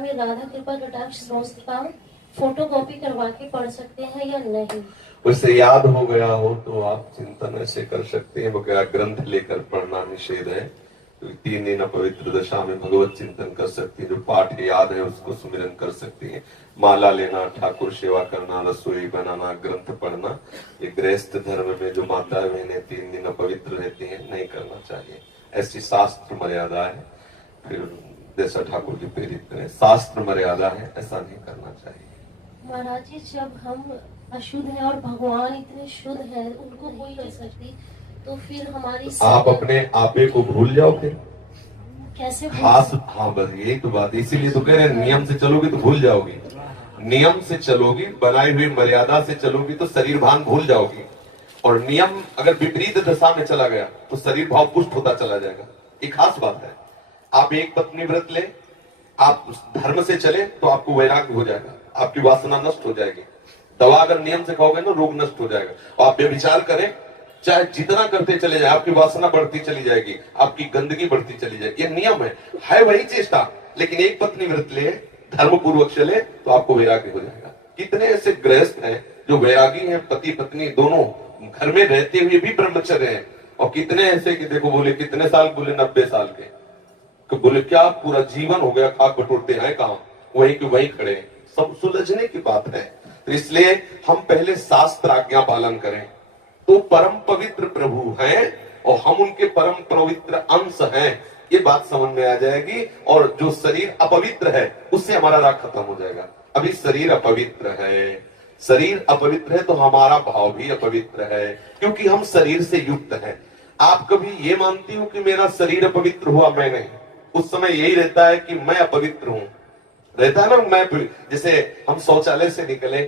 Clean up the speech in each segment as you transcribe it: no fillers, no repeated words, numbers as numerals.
में राधा कृपा कटाक्ष स्तोत्र का फोटो कॉपी करवा के पढ़ सकते हैं या नहीं? उसे याद हो गया हो तो आप चिंतन ऐसे कर सकते हैं, वगैरह ग्रंथ लेकर पढ़ना निषेध है। तो 3 दिन पवित्र दशा में भगवत चिंतन कर सकती है, जो पाठ याद है उसको सुमिरन कर सकती है। माला लेना, ठाकुर सेवा करना, रसोई बनाना, ग्रंथ पढ़ना, ये गृहस्थ धर्म में जो माता बहनें 3 दिन अपवित्र रहती हैं नहीं करना चाहिए। ऐसी शास्त्र मर्यादा है। फिर जैसा ठाकुर जी प्रेरित करें, शास्त्र मर्यादा है, ऐसा नहीं करना चाहिए। महाराज जी, जब हम अशुद्ध हैं और भगवान इतने शुद्ध हैं, उनको कोई नहीं सकती, तो फिर हमारी आप अपने आपे को भूल जाओ फिर कैसे खास। हाँ बस यही तो बात, इसीलिए तो कह रहे हैं नियम से चलोगे तो भूल जाओगी। नियम से चलोगी, बनाई हुई मर्यादा से चलोगी तो शरीर भान भूल जाओगी। और नियम अगर विपरीत दशा में चला गया तो शरीर भाव पुष्ट होता चला जाएगा। एक खास बात है, आप एक पत्नी व्रत ले, आप धर्म से चले तो आपको वैराग्य हो जाएगा, आपकी वासना नष्ट हो जाएगी। दवा अगर नियम से खाओगे ना, रोग नष्ट हो जाएगा। और आप व्यभिचार करें, चाहे जितना करते चले जाए, आपकी वासना बढ़ती चली जाएगी, आपकी गंदगी बढ़ती चली जाएगी। ये नियम है वही चेष्टा। लेकिन एक पत्नी व्रत ले, धर्म पूर्वक चले तो आपको वैराग्य हो जाएगा। कितने ऐसे गृहस्थ हैं जो वैरागी हैं, पति पत्नी दोनों घर में रहते हुए भी ब्रह्मचर्य हैं। और कितने ऐसे कि देखो, बोले कितने साल, बोले 90 साल के, तो बोले क्या पूरा जीवन हो गया, खाक बटोरते हैं कहां, वहीं के वहीं खड़े। सब सुलझने की बात है। तो इसलिए हम पहले शास्त्र आज्ञा पालन करें, तो परम पवित्र प्रभु हैं और हम उनके परम पवित्र अंश हैं, ये बात समझ में आ जाएगी। और जो शरीर अपवित्र है उससे हमारा राग खत्म हो जाएगा। अभी शरीर अपवित्र है, शरीर अपवित्र है तो हमारा भाव भी अपवित्र है, क्योंकि हम शरीर से युक्त हैं। आप कभी ये मानती हो कि मेरा शरीर अपवित्र हुआ? मैं नहीं। उस समय यही रहता है कि मैं अपवित्र हूं, रहता है ना। मैं जैसे हम शौचालय से निकले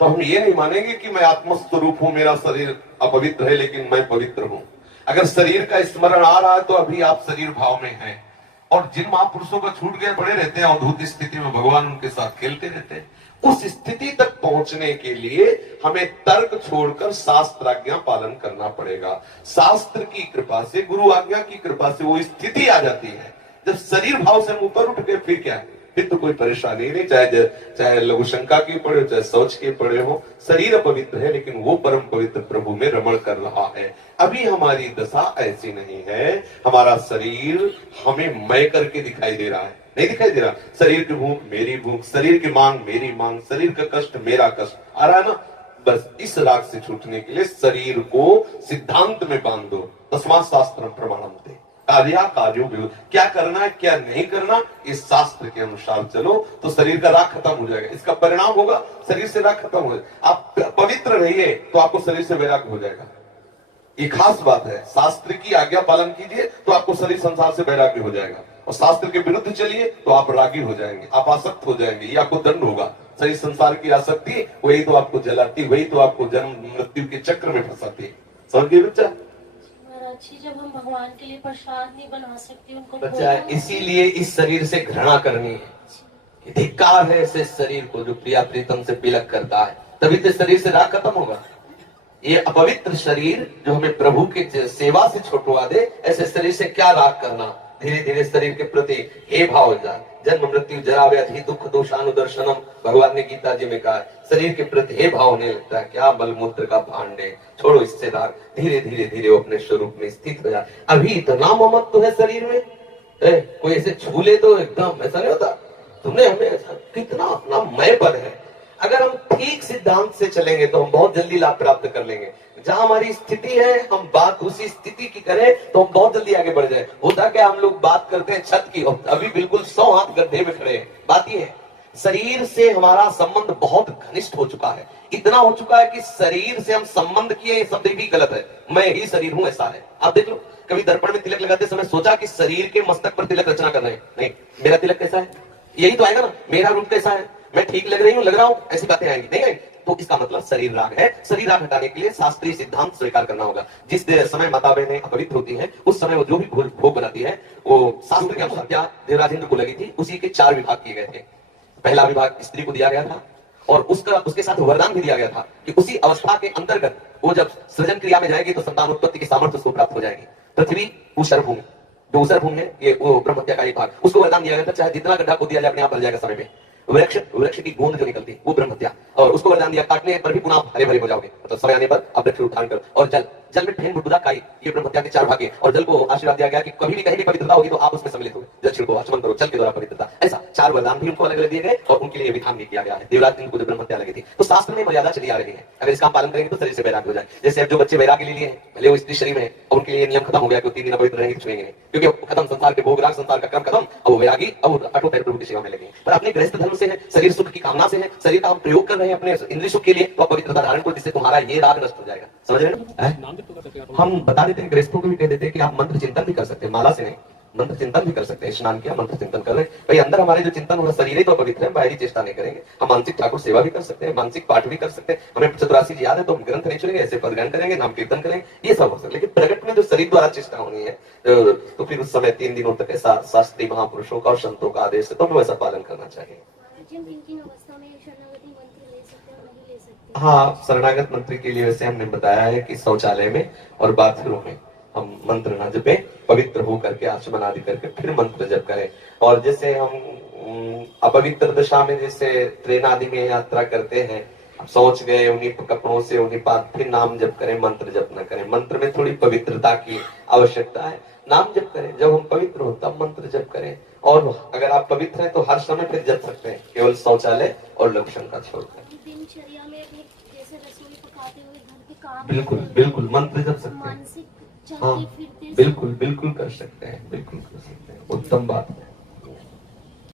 तो हम ये नहीं मानेंगे कि मैं आत्मस्वरूप हूं, मेरा शरीर अपवित्र है लेकिन मैं पवित्र हूं। अगर शरीर का स्मरण आ रहा है तो अभी आप शरीर भाव में हैं। और जिन महापुरुषों का छूट गए पड़े रहते हैं अवधूत स्थिति में, भगवान उनके साथ खेलते रहते हैं। उस स्थिति तक पहुंचने के लिए हमें तर्क छोड़कर शास्त्र आज्ञा पालन करना पड़ेगा। शास्त्र की कृपा से, गुरु आज्ञा की कृपा से वो स्थिति आ जाती है। जब शरीर भाव से हम ऊपर उठ गए फिर क्या है, फिर तो कोई परेशानी नहीं। चाहे लघु शंका की पड़े हो, चाहे शौच के पड़े हो, शरीर अपवित्र है लेकिन वो परम पवित्र प्रभु में रमण कर रहा है। अभी हमारी दशा ऐसी नहीं है। हमारा शरीर हमें मैं करके दिखाई दे रहा है, नहीं दिखाई दे रहा। शरीर की भूख मेरी भूख, शरीर की मांग मेरी मांग, शरीर का कष्ट मेरा कष्ट आ रहा है ना। बस इस राग से छूटने के लिए शरीर को सिद्धांत में बांध दो। तस्मात् शास्त्रम प्रमाणन्ते, कार्यों विरुद्ध, क्या करना है क्या नहीं करना, इस शास्त्र के अनुसार चलो तो शरीर का राग खत्म हो जाएगा। इसका परिणाम होगा शरीर से राग खत्म हो जाएगा। आप पवित्र रहिए तो आपको शरीर से वैराग्य हो जाएगा। ये खास बात है। शास्त्र की आज्ञा पालन कीजिए तो आपको शरीर संसार से वैराग्य हो जाएगा। और शास्त्र के विरुद्ध चलिए तो आप रागी हो जाएंगे, आप आसक्त हो जाएंगे, ये आपको दंड होगा। शरीर संसार की आसक्ति वही तो आपको जलाती, वही तो आपको जन्म मृत्यु के चक्र में फंसाती है। समझ गए बच्चा? जब हम भगवान के लिए प्रसाद नहीं बना सकते उनको, बच्चा इसीलिए इस शरीर से घृणा करनी है। धिक्कार है ऐसे शरीर को जो प्रिया प्रीतम से तिलक करता है, तभी तो शरीर से राग खत्म होगा। ये अपवित्र शरीर जो हमें प्रभु के सेवा से छुटवा दे, ऐसे शरीर से क्या राग करना। धीरे धीरे शरीर के प्रति हे भाव हो जाए। जन्म मृत्यु जरा व्याधि दुख दोषानुदर्शनम, भगवान ने गीता जी में कहा। शरीर के प्रति हे भाव होने लगता है, क्या मलमूत्र का भांड है, छोड़ो इससे राग। धीरे धीरे धीरे वो अपने स्वरूप में स्थित हो जाए। अभी इतना ममत्व है शरीर में, कोई ऐसे छू ले तो एकदम ऐसा नहीं होता। तुमने हमें कितना अपना मैं पद है। अगर हम ठीक सिद्धांत से चलेंगे तो हम बहुत जल्दी लाभ प्राप्त कर लेंगे। जहां हमारी स्थिति है हम बात उसी स्थिति की करें तो हम बहुत जल्दी आगे बढ़ जाए। होता क्या, हम लोग बात करते हैं छत की और अभी बिल्कुल 100 हाथ गड्ढे में खड़े हैं। बात ये है, शरीर से हमारा संबंध बहुत घनिष्ठ हो चुका है। इतना हो चुका है कि शरीर से हम संबंध किए, ये शब्द भी गलत है। मैं ही शरीर हूं ऐसा है। आप देख लो, कभी दर्पण में तिलक लगाते समय सोचा कि शरीर के मस्तक पर तिलक रचना कर रहे हैं? नहीं, मेरा तिलक कैसा है यही तो आएगा ना। मेरा रूप कैसा है, मैं ठीक लग रही हूँ, लग रहा हूं, ऐसी बातें आएंगी नहीं आएंगी। तो इसका मतलब शरीर राग है। शरीर राग हटाने के लिए शास्त्रीय सिद्धांत स्वीकार करना होगा। जिस समय माता बहनें अपवित्र होती हैं उस समय वो जो भी भोग बनाती है वो शास्त्र के अनुसार क्या देवराजेंद्र को लगी थी, उसी के 4 विभाग किए गए थे। पहला विभाग स्त्री को दिया गया था और उसके साथ वरदान भी दिया गया था कि उसी अवस्था के अंतर्गत वो जब सृजन क्रिया में जाएगी तो संतान उत्पत्ति की सामर्थ्य उसको प्राप्त हो जाएगी। पृथ्वी ऊषर भूमि, जो उसर भूमि है, ये वो ब्रह्म हत्या का एक भाग, उसको वरदान दिया गया था चाहे जितना गड्ढा खोद दिया जाए अपने आप भर जाएगा समय में। वृक्ष की गोंद जो निकलती है वो ब्रह्म हत्या, और उसको वरदान दिया काटने पर भी पुनः हरे भरे हो जाओगे, मतलब समय आने पर आप वृक्ष उठान कर। और जल में फेन बुदबुदा काई, ये ब्रह्म हत्या के 4 भाग हैं। और जल को आशीर्वाद दिया गया कि कभी भी कहीं भी पवित्रता होगी तो आप उसमें सम्मिलित होगे, जल छिड़को, आचमन करो, जल के द्वारा पवित्रता। ऐसा 4 वरदान भी उनको अलग अलग दिए गए और उनके लिए विधान भी किया गया है। देवराज इनको जो ब्रह्म हत्या लगी थी, तो शास्त्र में मर्यादा चली आ रही है, अगर इसका पालन करेंगे तो शरीर से वैराग्य हो जाए। जैसे अब जो बच्चे वैराग्य ले लिए हैं, भले वो स्त्री शरीर में है, और उनके लिए नियम खत्म हो गया कि 3 दिन पवित्र रहेंगे, छुएंगे नहीं, क्योंकि खत्म संसार के भोग राग, संसार का क्रम खत्म, अब वो वैरागी और अटो पैर प्रभु की सेवा में लगे। पर अपने गृहस्थ धर्म से है, शरीर सुख की कामना से है, शरीर का हम प्रयोग कर रहे हैं अपने इंद्रिय सुख के लिए, तो पवित्रता धारण को, जिससे तुम्हारा ये राग नष्ट हो जाएगा। समझ रहे हैं? हम बता देते हैं, गृहस्थों को भी कह देते हैं कि आप मंत्र चिंतन भी कर सकते हैं, माला से नहीं, मंत्र चिंतन भी कर सकते हैं। स्नान किया, मंत्र चिंतन कर रहे हैं, भाई अंदर हमारे जो चिंतन हो रहा है, शरीर ही तो पवित्र है, बाहरी चेष्टा नहीं करेंगे। हम मानसिक ठाकुर सेवा भी कर सकते हैं, मानसिक पाठ भी कर सकते हैं। हमें चतुरासी याद है तो हम ग्रंथ नहीं चलेंगे, ऐसे पदगान करेंगे, नाम कीर्तन करेंगे, ये सब हो सकता है। लेकिन प्रगट में जो शरीर द्वारा चेष्टा होनी है, तो फिर उस समय 3 दिनों तक ऐसा शास्त्रीय महापुरुषों का और संतों का आदेश है, तो हमें वैसा पालन करना चाहिए। अवस्था में शरणागति मंत्र ले सकते हैं और नहीं ले सकते? हाँ, शरणागत मंत्र के लिए वैसे हमने बताया है कि शौचालय में और बाथरूम में हम मंत्र न जपे, पवित्र हो करके आचमन आदि करके फिर मंत्र जप करें। और जैसे हम अपवित्र दशा में जैसे ट्रेन आदि में यात्रा करते हैं, सोच गए उन्हीं कपड़ों से उन्हीं पास, फिर नाम जप करें, मंत्र जप न करें। मंत्र में थोड़ी पवित्रता की आवश्यकता है। नाम जप करें, जब हम पवित्र हो तब मंत्र जप करें। और अगर आप पवित्र हैं तो हर समय फिर जप सकते हैं, केवल शौचालय और लक्षण का छोड़कर। दिनचर्या में जैसे रसोई पकाते हुए घर के काम, बिल्कुल बिल्कुल मंत्र जप सकते हैं। मानसिक हाँ चलते फिरते बिल्कुल बिल्कुल कर सकते हैं, बिल्कुल कर सकते हैं, उत्तम बात है।